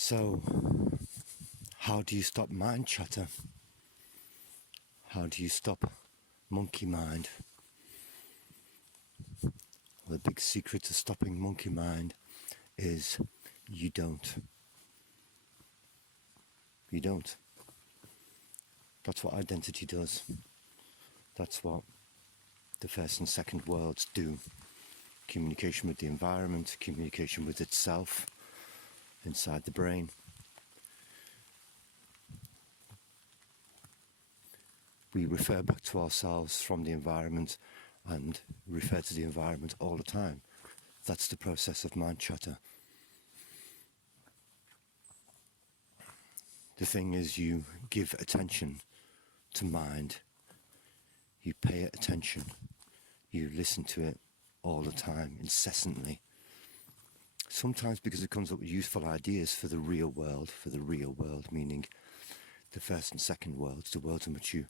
So, how do you stop mind chatter? How do you stop monkey mind? Well, the big secret to stopping monkey mind is you don't. You don't. That's what identity does. That's what the first and second worlds do. Communication with the environment, communication with itself inside the brain. We refer back to ourselves from the environment and refer to the environment all the time. That's the process of mind chatter. The thing is, you give attention to mind. You pay it attention. You listen to it all the time, incessantly. Sometimes because it comes up with useful ideas for the real world, meaning the first and second worlds, the worlds in which you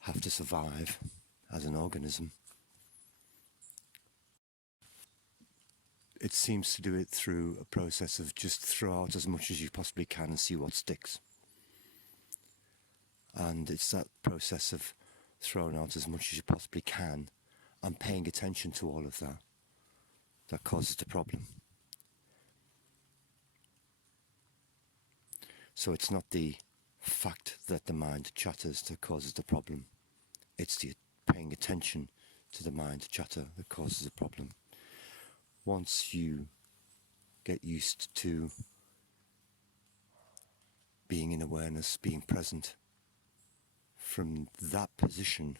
have to survive as an organism. It seems to do it through a process of just throw out as much as you possibly can and see what sticks. And it's that process of throwing out as much as you possibly can and paying attention to all of that that causes the problem. So it's not the fact that the mind chatters that causes the problem. It's the paying attention to the mind chatter that causes the problem. Once you get used to being in awareness, being present, from that position,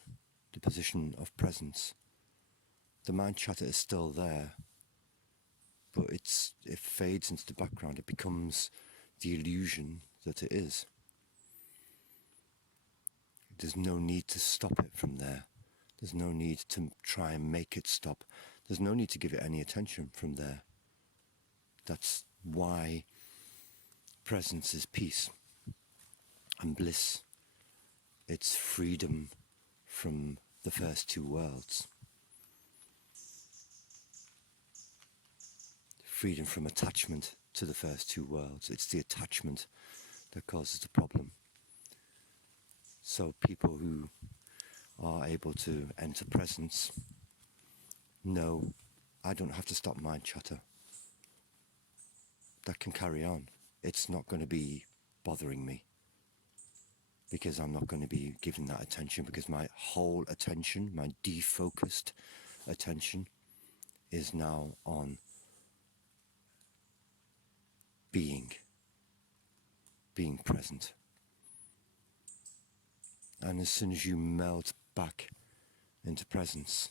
the position of presence, the mind chatter is still there, but it fades into the background. It becomes the illusion that it is. There's no need to stop it from there. There's no need to try and make it stop. There's no need to give it any attention from there. That's why presence is peace and bliss. It's freedom from the first two worlds. Freedom from attachment to the first two worlds. It's the attachment that causes the problem. So people who are able to enter presence know, I don't have to stop mind chatter. That can carry on. It's not going to be bothering me because I'm not going to be giving that attention, because my whole attention, my defocused attention, is now on being present. And as soon as you melt back into presence,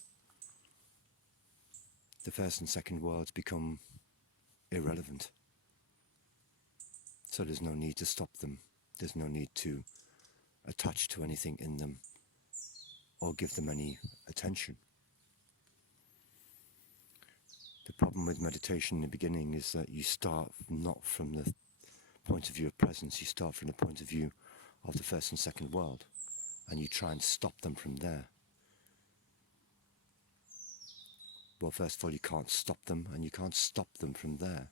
the first and second worlds become irrelevant. So there's no need to stop them. There's no need to attach to anything in them or give them any attention. The problem with meditation in the beginning is that you start not from the point of view of presence, you start from the point of view of the first and second world, and you try and stop them from there. Well, first of all, you can't stop them, and you can't stop them from there.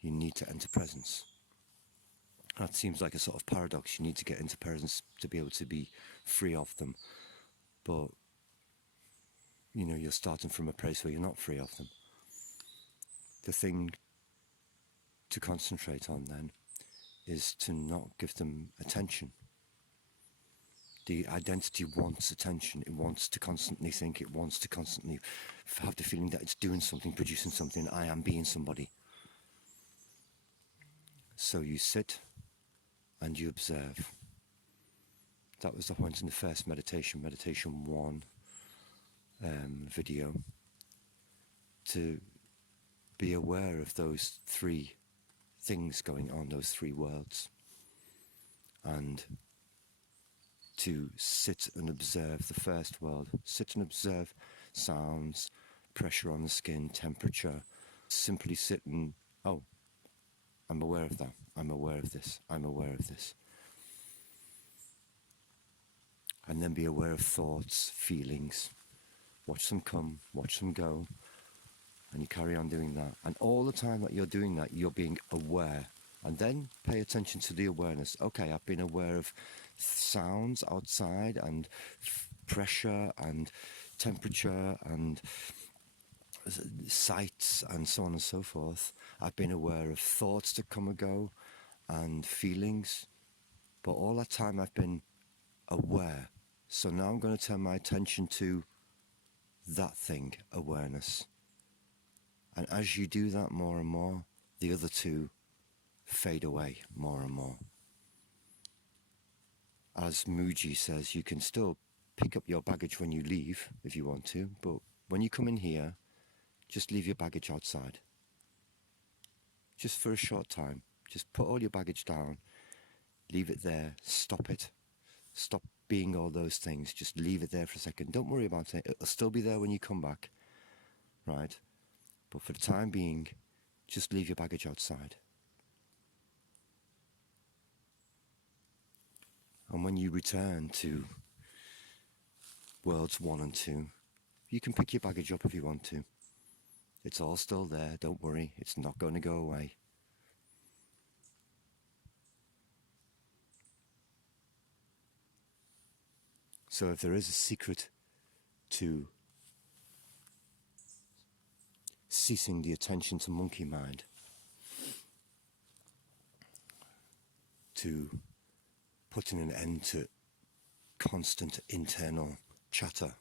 You need to enter presence. That seems like a sort of paradox. You need to get into presence to be able to be free of them. But, you're starting from a place where you're not free of them. The thing to concentrate on then is to not give them attention. The identity wants attention. It wants to constantly think. It wants to constantly have the feeling that it's doing something, producing something. I am being somebody. So you sit and you observe. That was the point in the first meditation 1 video, to be aware of those three things going on, those three worlds, and to sit and observe the first world. Sit and observe sounds, pressure on the skin, temperature. Simply sit and, I'm aware of that. I'm aware of this. I'm aware of this. And then be aware of thoughts, feelings. Watch them come, watch them go. And you carry on doing that. And all the time that you're doing that, you're being aware. And then pay attention to the awareness. Okay, I've been aware of sounds outside and pressure and temperature and sights and so on and so forth. I've been aware of thoughts that come and go and feelings. But all that time I've been aware. So now I'm going to turn my attention to that thing, awareness. And as you do that more and more, the other two fade away more and more. As Muji says, you can still pick up your baggage when you leave if you want to, but when you come in here, just leave your baggage outside. Just for a short time. Just put all your baggage down, leave it there, stop it. Stop being all those things, just leave it there for a second. Don't worry about it, it'll still be there when you come back, right? But for the time being, just leave your baggage outside. And when you return to worlds 1 and 2, you can pick your baggage up if you want to. It's all still there, don't worry, it's not going to go away. So if there is a secret to ceasing the attention to monkey mind, to putting an end to constant internal chatter,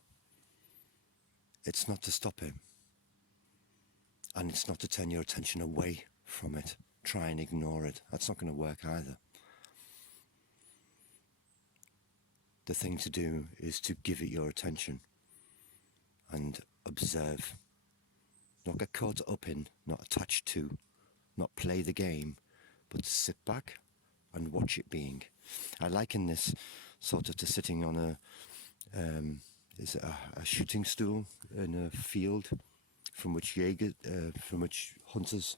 it's not to stop it. And it's not to turn your attention away from it. Try and ignore it. That's not going to work either. The thing to do is to give it your attention and observe. Not get caught up in, not attached to, not play the game, but sit back and watch it being. I liken this sort of to sitting on a shooting stool in a field from which hunters,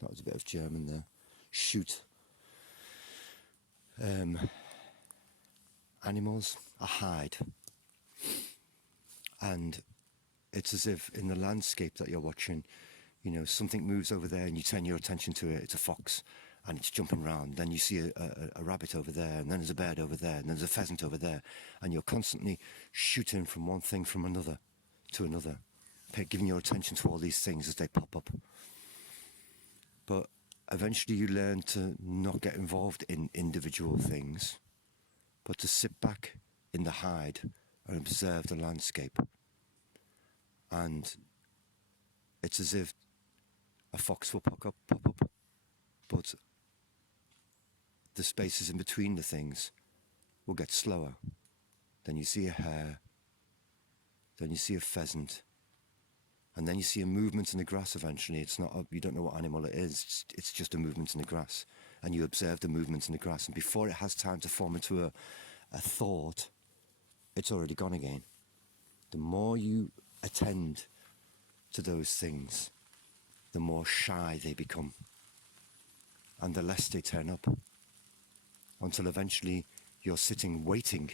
that was a bit of German there, shoot animals, a hide. And it's as if in the landscape that you're watching, you know, something moves over there and you turn your attention to it, it's a fox, and it's jumping around. Then you see a rabbit over there, and then there's a bird over there, and then there's a pheasant over there, and you're constantly shooting from one thing from another to another, giving your attention to all these things as they pop up. But eventually you learn to not get involved in individual things, but to sit back in the hide and observe the landscape. And it's as if a fox will pop up, but the spaces in between the things will get slower. Then you see a hare, then you see a pheasant, and then you see a movement in the grass eventually. It's not, you don't know what animal it is, it's just a movement in the grass. And you observe the movement in the grass, and before it has time to form into a thought, it's already gone again. The more you attend to those things, the more shy they become, and the less they turn up, until eventually you're sitting waiting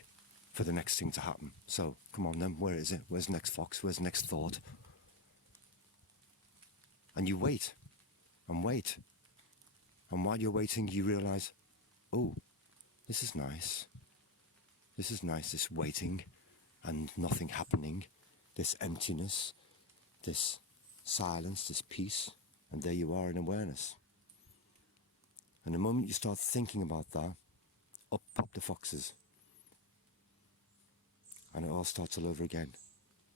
for the next thing to happen. So, come on then, where is it? Where's the next fox? Where's the next thought? And you wait, and wait. And while you're waiting, you realise, oh, this is nice. This is nice, this waiting and nothing happening, this emptiness, this silence, this peace. And there you are in awareness. And the moment you start thinking about that, up pop the foxes. And it all starts all over again.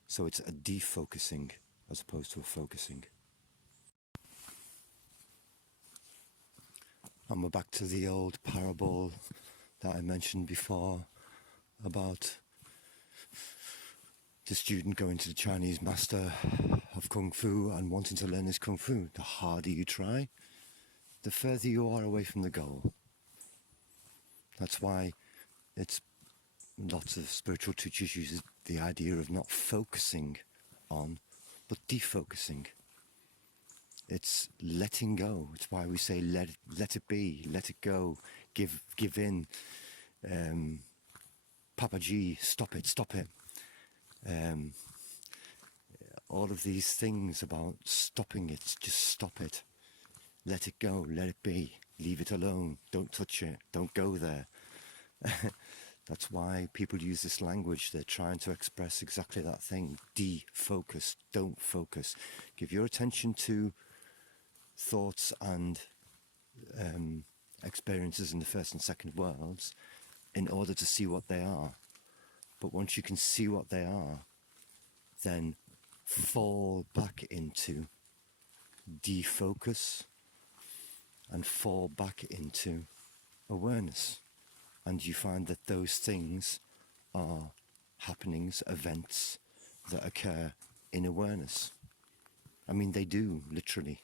So it's a defocusing as opposed to a focusing. And we're back to the old parable that I mentioned before about the student going to the Chinese master of Kung Fu and wanting to learn his Kung Fu. The harder you try, the further you are away from the goal. That's why it's lots of spiritual teachers use the idea of not focusing on, but defocusing. It's letting go. It's why we say let it be, let it go, give in. Papa G, stop it. all of these things about stopping it, just stop it. Let it go, let it be, leave it alone, don't touch it, don't go there. That's why people use this language. They're trying to express exactly that thing. Defocus, don't focus. Give your attention to thoughts and experiences in the first and second worlds in order to see what they are. But once you can see what they are, then fall back into defocus and fall back into awareness. And you find that those things are happenings, events that occur in awareness. I mean, they do, literally.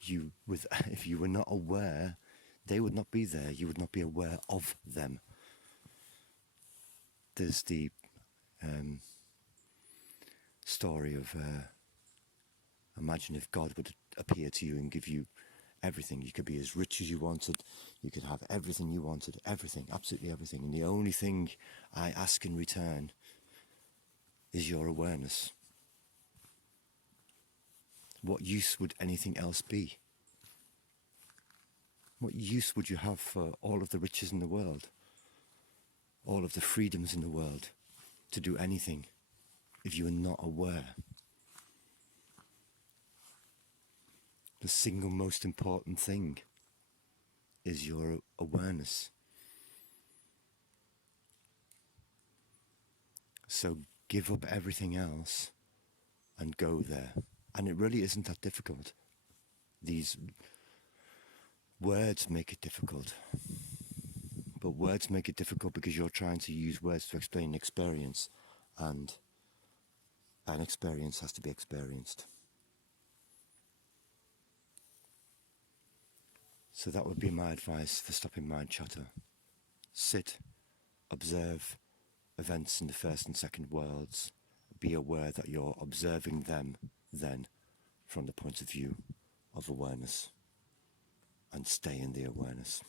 If you were not aware, they would not be there. You would not be aware of them. There's the story of imagine if God would appear to you and give you everything. You could be as rich as you wanted. You could have everything you wanted. Everything, absolutely everything. And the only thing I ask in return is your awareness. What use would anything else be? What use would you have for all of the riches in the world? All of the freedoms in the world to do anything if you are not aware? The single most important thing is your awareness. So give up everything else and go there. And it really isn't that difficult. These words make it difficult. But words make it difficult because you're trying to use words to explain experience, and an experience has to be experienced. So that would be my advice for stopping mind chatter. Sit, observe events in the first and second worlds. Be aware that you're observing them then from the point of view of awareness, and stay in the awareness.